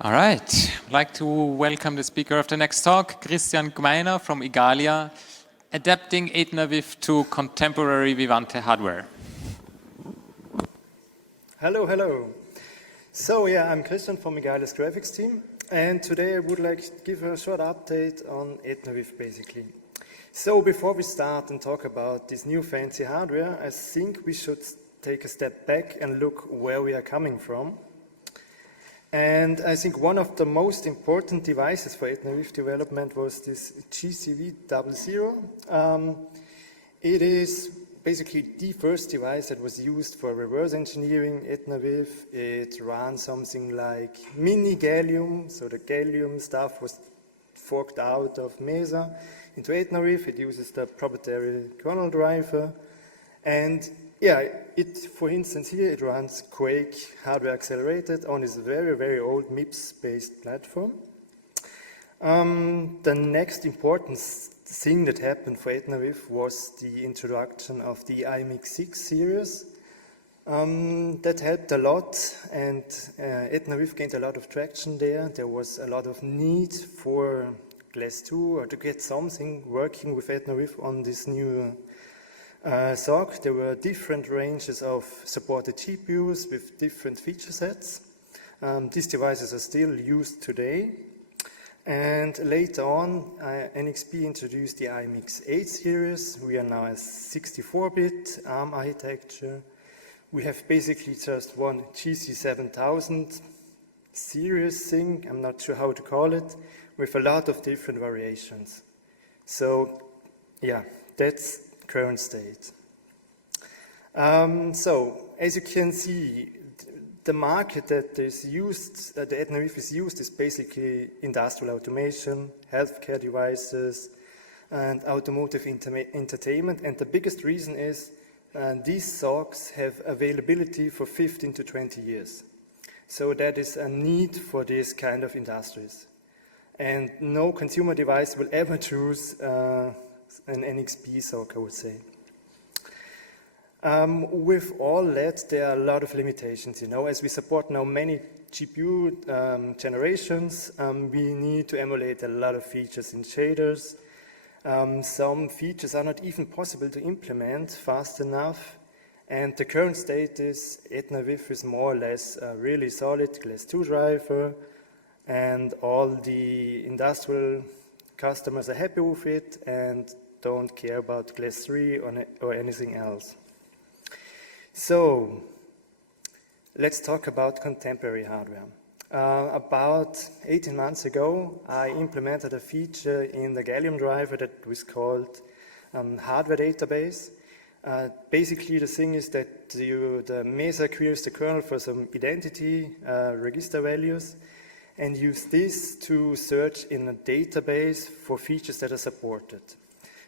All right, I'd like to welcome the speaker of the next talk, Gmeiner from Igalia, adapting etnaviv to contemporary Vivante hardware. Hello, hello. So yeah, I'm Christian from Igalia's graphics team, and today I would like to give a short update on etnaviv basically. So before we start and talk about this new fancy hardware, I think we should take a step back and look where we are coming from. And I think one of the most important devices for etnaviv development was this GCV00. It is basically the first device that was used for reverse engineering etnaviv. It ran something like mini gallium, so the gallium stuff was forked out of Mesa into etnaviv. It uses the proprietary kernel driver, and yeah, for instance here, it runs Quake hardware accelerated on this very, very old MIPS-based platform. The next important thing that happened for etnaviv was the introduction of the iMix6 series. That helped a lot, and etnaviv gained a lot of traction there. There was a lot of need for Class 2 or to get something working with etnaviv on this new SOC. There were different ranges of supported GPUs with different feature sets. These devices are still used today. And later on, NXP introduced the iMix8 series. We are now a 64-bit ARM architecture. We have basically just one GC7000 series thing, I'm not sure how to call it, with a lot of different variations. So yeah, that's current state. So as you can see, the market that is used, the etnaviv is used, is basically industrial automation, healthcare devices, and automotive entertainment. And the biggest reason is these SOCs have availability for 15 to 20 years. So that is a need for this kind of industries. And no consumer device will ever choose an NXP SOC, I would say. With all that, there are a lot of limitations, as we support now many GPU generations, we need to emulate a lot of features in shaders. Some features are not even possible to implement fast enough, and the current state is etnaviv is more or less a really solid Class 2 driver, and all the industrial customers are happy with it and don't care about Class 3 or anything else. So let's talk about contemporary hardware. About 18 months ago, I implemented a feature in the Gallium driver that was called hardware database. Basically, the thing is that the Mesa queries the kernel for some identity register values and use this to search in a database for features that are supported.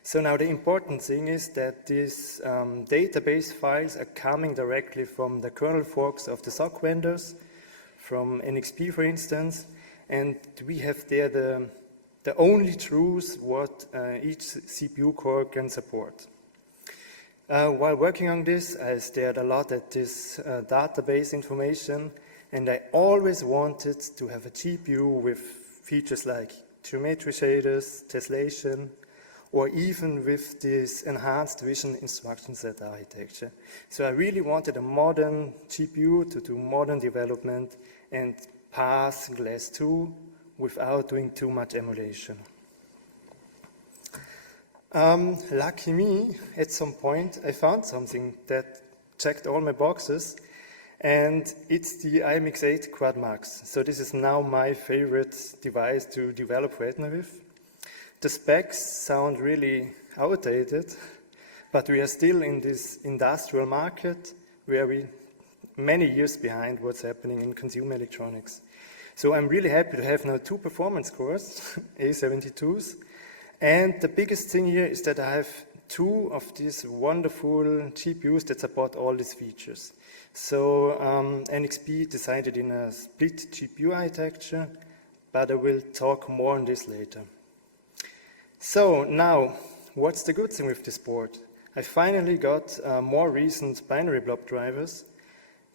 So now the important thing is that these database files are coming directly from the kernel forks of the SOC vendors, from NXP for instance, and we have there the only truths what each CPU core can support. While working on this, I stared a lot at this database information, and I always wanted to have a GPU with features like geometry shaders, tessellation, or even with this enhanced vision instruction set architecture. So I really wanted a modern GPU to do modern development and pass Class 2 without doing too much emulation. Lucky me, at some point I found something that checked all my boxes, and it's the iMix8 Quad Max. So this is now my favorite device to develop for etnaviv. The specs sound really outdated, but we are still in this industrial market where we many years behind what's happening in consumer electronics. So I'm really happy to have now 2 performance cores, A72s, and the biggest thing here is that I have 2 of these wonderful GPUs that support all these features. So NXP decided in a split GPU architecture, but I will talk more on this later. So now, what's the good thing with this board? I finally got more recent binary blob drivers,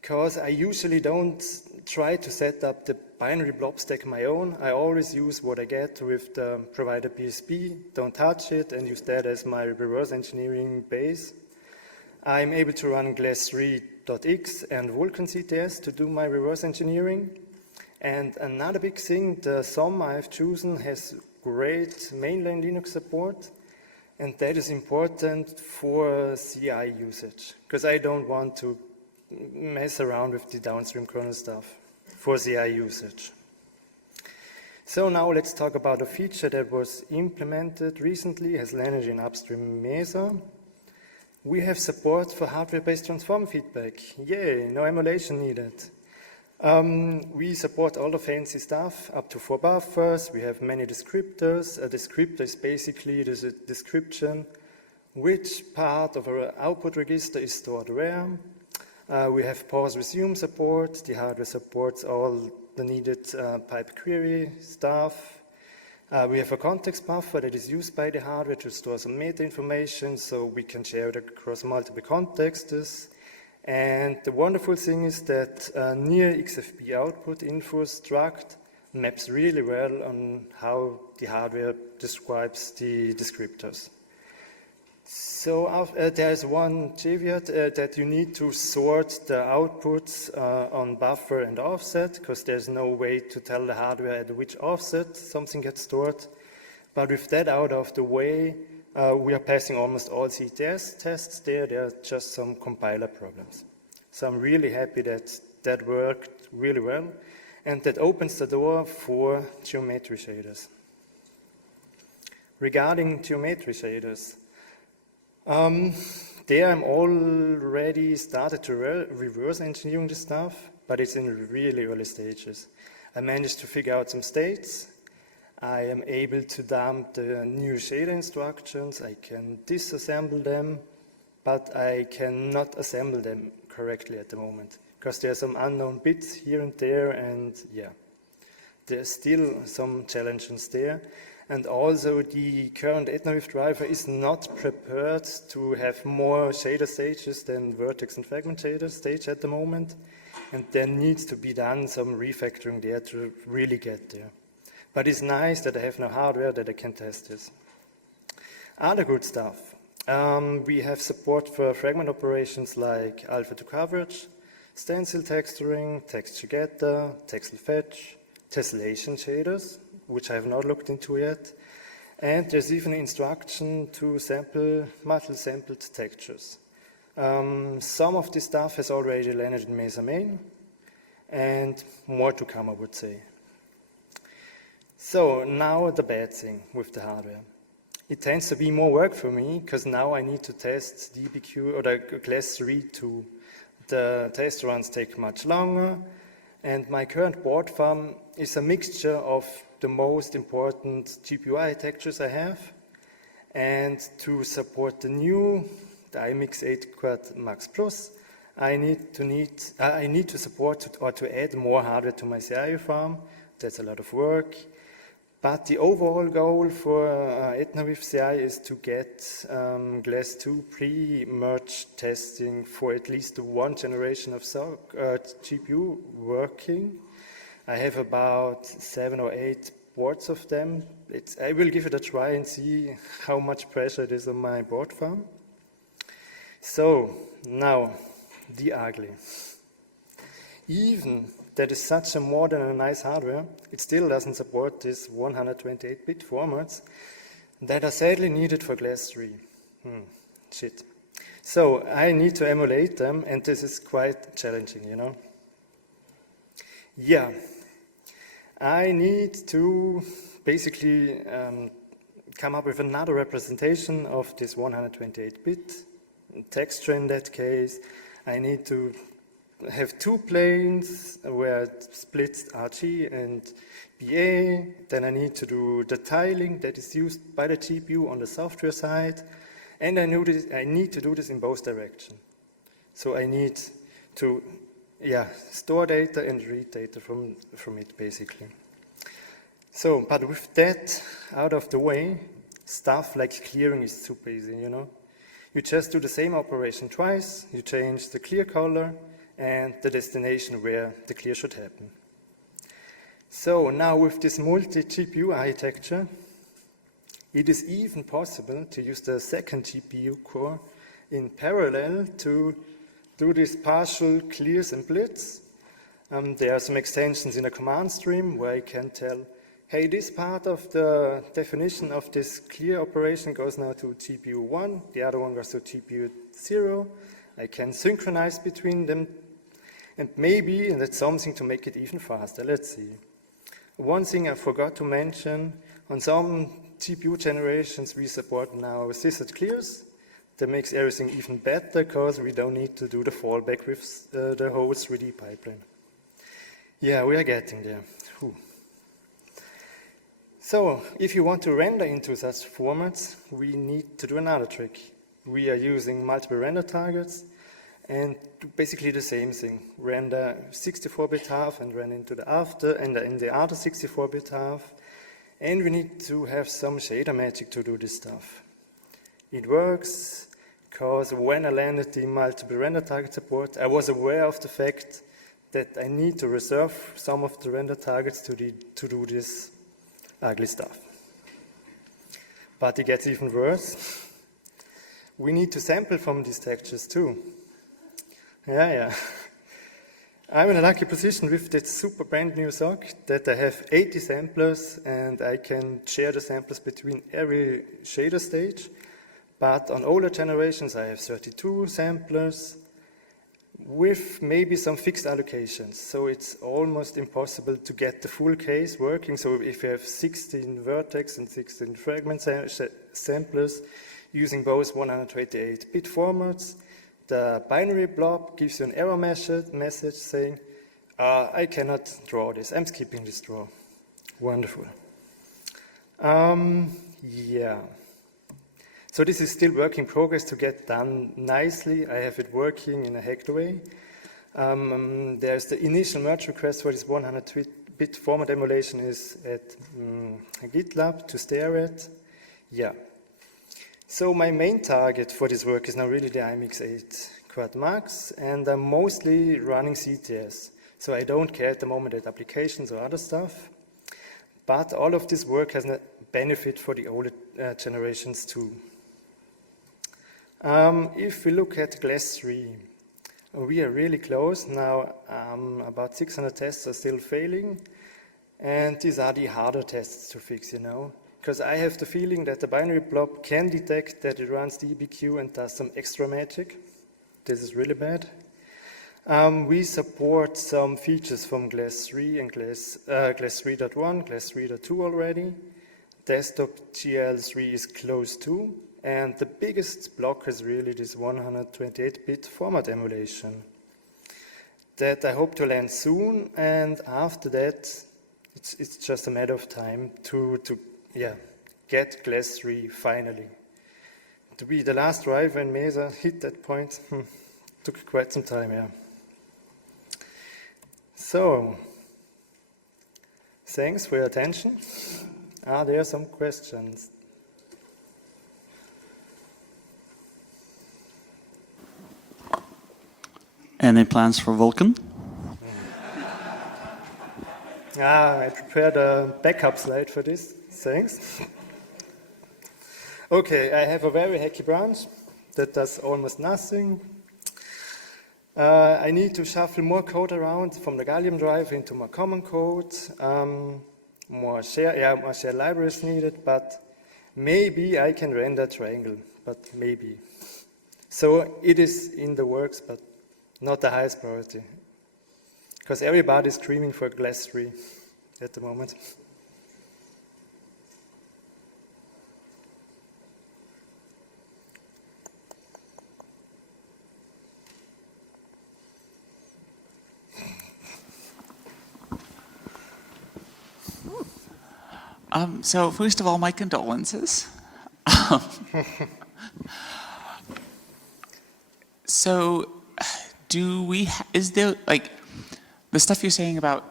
because I usually don't try to set up the binary blob stack my own. I always use what I get with the provider BSP, don't touch it, and use that as my reverse engineering base. I'm able to run glass3.x and Vulkan CTS to do my reverse engineering. And another big thing, the SOM I've chosen has great mainline Linux support, and that is important for CI usage, because I don't want to mess around with the downstream kernel stuff for CI usage. So now let's talk about a feature that was implemented recently, has landed in upstream Mesa. We have support for hardware-based transform feedback. Yay, no emulation needed. We support all the fancy stuff, up to 4 buffers. We have many descriptors. A descriptor is basically the description which part of our output register is stored where. We have pause resume support. The hardware supports all the needed pipe query stuff. We have a context buffer that is used by the hardware to store some meta information so we can share it across multiple contexts. And the wonderful thing is that near XFP output info struct maps really well on how the hardware describes the descriptors. So there's one caveat that you need to sort the outputs on buffer and offset, because there's no way to tell the hardware at which offset something gets stored. But with that out of the way, we are passing almost all CTS tests there. There are just some compiler problems. So I'm really happy that that worked really well, and that opens the door for geometry shaders. Regarding geometry shaders, there I'm already started to reverse engineering this stuff, but it's in really early stages. I managed to figure out some states. I am able to dump the new shader instructions. I can disassemble them, but I cannot assemble them correctly at the moment, because there are some unknown bits here and there, and yeah, there's still some challenges there. And also the current etnaviv driver is not prepared to have more shader stages than vertex and fragment shader stage at the moment. And there needs to be done some refactoring there to really get there. But it's nice that I have now hardware that I can test this. Other good stuff. We have support for fragment operations like alpha to coverage, stencil texturing, texture getter, texel fetch, tessellation shaders, which I have not looked into yet. And there's even an instruction to sample multi-sampled textures. Some of this stuff has already landed in Mesa main, and more to come, I would say. So now the bad thing with the hardware. It tends to be more work for me, because now I need to test DBQ or the class 3.2. The test runs take much longer, and my current board farm is a mixture of the most important GPU architectures I have, and to support the new, the iMix 8 Quad Max Plus, I need to support or to add more hardware to my CI farm. That's a lot of work. But the overall goal for etnaviv CI is to get Glass 2 pre-merge testing for at least one generation of GPU working. I have about 7 or 8 boards of them. I will give it a try and see how much pressure it is on my board farm. So now, the ugly. Even that is such a modern and nice hardware, it still doesn't support these 128-bit formats that are sadly needed for Glass 3. Shit. So I need to emulate them, and this is quite challenging, you know. Yeah, I need to basically come up with another representation of this 128-bit texture in that case. I need to have 2 planes where it splits RG and BA. Then I need to do the tiling that is used by the GPU on the software side. And I need to do this in both directions. So I need to store data and read data from it, basically. So, but with that out of the way, stuff like clearing is super easy, you know. You just do the same operation twice, you change the clear color, and the destination where the clear should happen. So now with this multi-GPU architecture, it is even possible to use the second GPU core in parallel to do these partial clears and blitz. There are some extensions in the command stream where I can tell, hey, this part of the definition of this clear operation goes now to GPU 1, the other one goes to GPU 0. I can synchronize between them, and maybe, and that's something to make it even faster. Let's see. One thing I forgot to mention, on some GPU generations we support now scissored clears. That makes everything even better because we don't need to do the fallback with the whole 3D pipeline. Yeah, we are getting there. Whew. So, if you want to render into such formats, we need to do another trick. We are using multiple render targets and do basically the same thing. Render 64-bit half and run into the after and in the other 64-bit half. And we need to have some shader magic to do this stuff. It works because when I landed the multiple render target support, I was aware of the fact that I need to reserve some of the render targets to do this ugly stuff. But it gets even worse. We need to sample from these textures too. Yeah. I'm in a lucky position with that super brand new SOC that I have 80 samplers and I can share the samplers between every shader stage. But on older generations, I have 32 samplers with maybe some fixed allocations. So it's almost impossible to get the full case working. So if you have 16 vertex and 16 fragment samplers using both 128-bit formats, the binary blob gives you an error message saying, I cannot draw this. I'm skipping this draw. Wonderful. Yeah. So this is still work in progress to get done nicely. I have it working in a hacked way. There's the initial merge request for this 100-bit format emulation is at GitLab to stare at. Yeah. So my main target for this work is now really the IMX8 Quad Max, and I'm mostly running CTS. So I don't care at the moment at applications or other stuff. But all of this work has a benefit for the older generations too. If we look at Glass 3, we are really close. Now about 600 tests are still failing. And these are the harder tests to fix, you know. Because I have the feeling that the binary blob can detect that it runs the EBQ and does some extra magic. This is really bad. We support some features from Glass 3 and Glass 3.1, Glass 3.2 already. Desktop GL3 is close too. And the biggest block is really this 128-bit format emulation that I hope to land soon. And after that, it's just a matter of time to get Glass 3 finally. To be the last driver in Mesa hit that point took quite some time, yeah. So, thanks for your attention. Are there some questions? Any plans for Vulkan? I prepared a backup slide for this. Thanks. Okay, I have a very hacky branch that does almost nothing. I need to shuffle more code around from the Gallium drive into more common code. More share libraries needed, but maybe I can render triangle, but maybe. So it is in the works, but not the highest priority. Because everybody's screaming for Glass 3 at the moment. So first of all, my condolences. So is there, like, the stuff you're saying about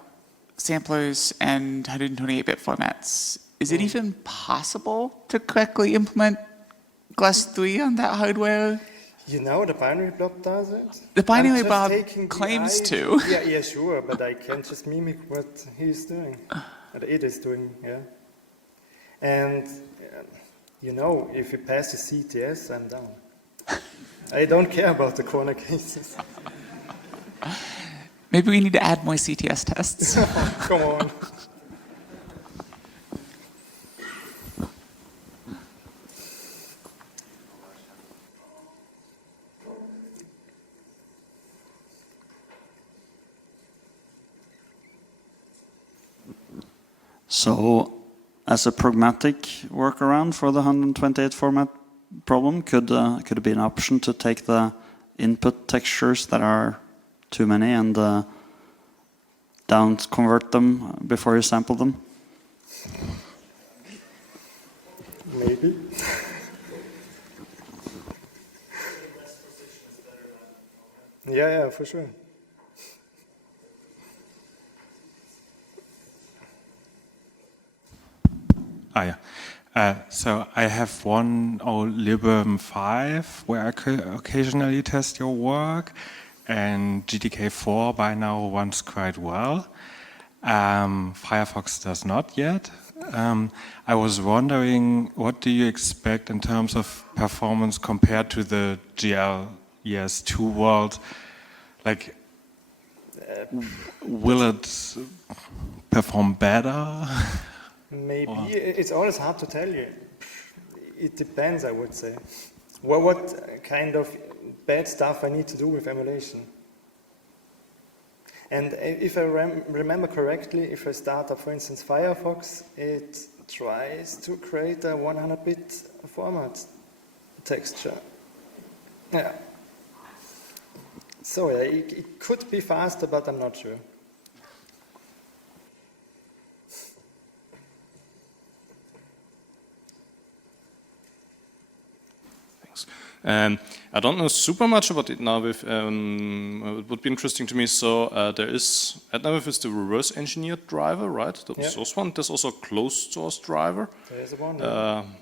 samplers and 128-bit formats, is it even possible to correctly implement Glass 3 on that hardware? You know the binary blob does it? The binary I'm just blob taking the claims eye- to. Yeah, sure, but I can't just mimic what he's doing. What it is doing, yeah. And, you know, if you pass the CTS, I'm down. I don't care about the corner cases. Maybe we need to add more CTS tests. Come on. So, as a pragmatic workaround for the 128 format problem, could it be an option to take the input textures that are too many and down convert them before you sample them? Maybe. Yeah, for sure. So I have one libm 5 where I occasionally test your work, and GTK4 by now runs quite well. Firefox does not yet. I was wondering, what do you expect in terms of performance compared to the GLES2 world? Like, will it perform better? Maybe. It's always hard to tell you. It depends, I would say. What kind of bad stuff I need to do with emulation. And if I remember correctly, if I start up, for instance, Firefox, it tries to create a 100-bit format texture. Yeah. So yeah, it could be faster, but I'm not sure. I don't know super much about etnaviv. It would be interesting to me. So etnaviv is the reverse engineered driver, right? The Yeah. source one. There's also a closed source driver. There's one.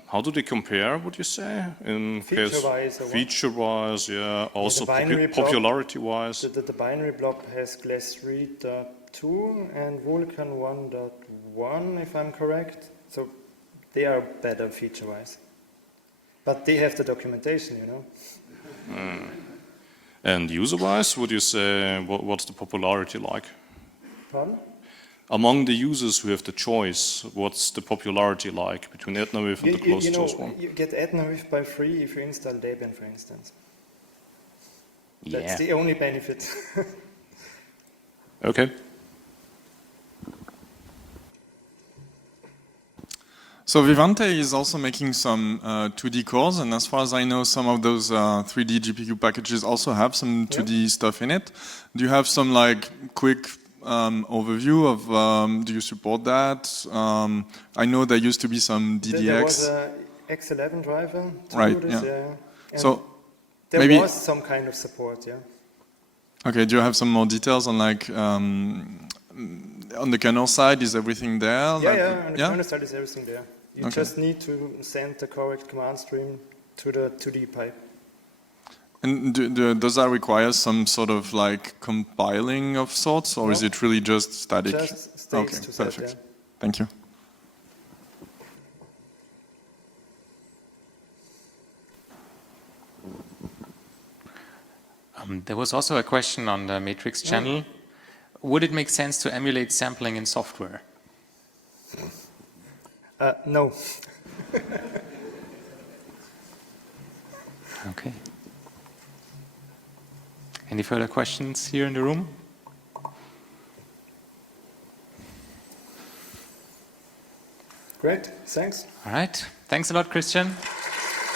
How do they compare? Would you say in Feature-wise, or what? feature-wise, yeah. Also binary blob- popularity-wise. The binary blob has GLES 3.2 and Vulkan 1.1, if I'm correct. So they are better feature-wise. But they have the documentation, you know. And user-wise, would you say what's the popularity like? Pardon? Among the users who have the choice, what's the popularity like between etnaviv and the closed source one? You get etnaviv by free if you install Debian, for instance. That's Yeah. the only benefit. Okay. So Vivante is also making some 2D cores, and as far as I know, some of those 3D GPU packages also have some 2D stuff in it. Do you have some like quick overview of, do you support that? I know there used to be some DDX. There was a X11 driver to Right, do this, yeah. And So there maybe- was some kind of support, yeah. Okay, do you have some more details on like, on the kernel side, is everything there? Yeah, on the kernel side is everything there. You Okay. just need to send the correct command stream to the 2D pipe. And does that require some sort of like compiling of sorts, or is No. it really just static? Just states Okay, to set, perfect. yeah. Thank you. There was also a question on the Matrix channel. Would it make sense to emulate sampling in software? No. Okay. Any further questions here in the room? Great, thanks. All right. Thanks a lot, Christian.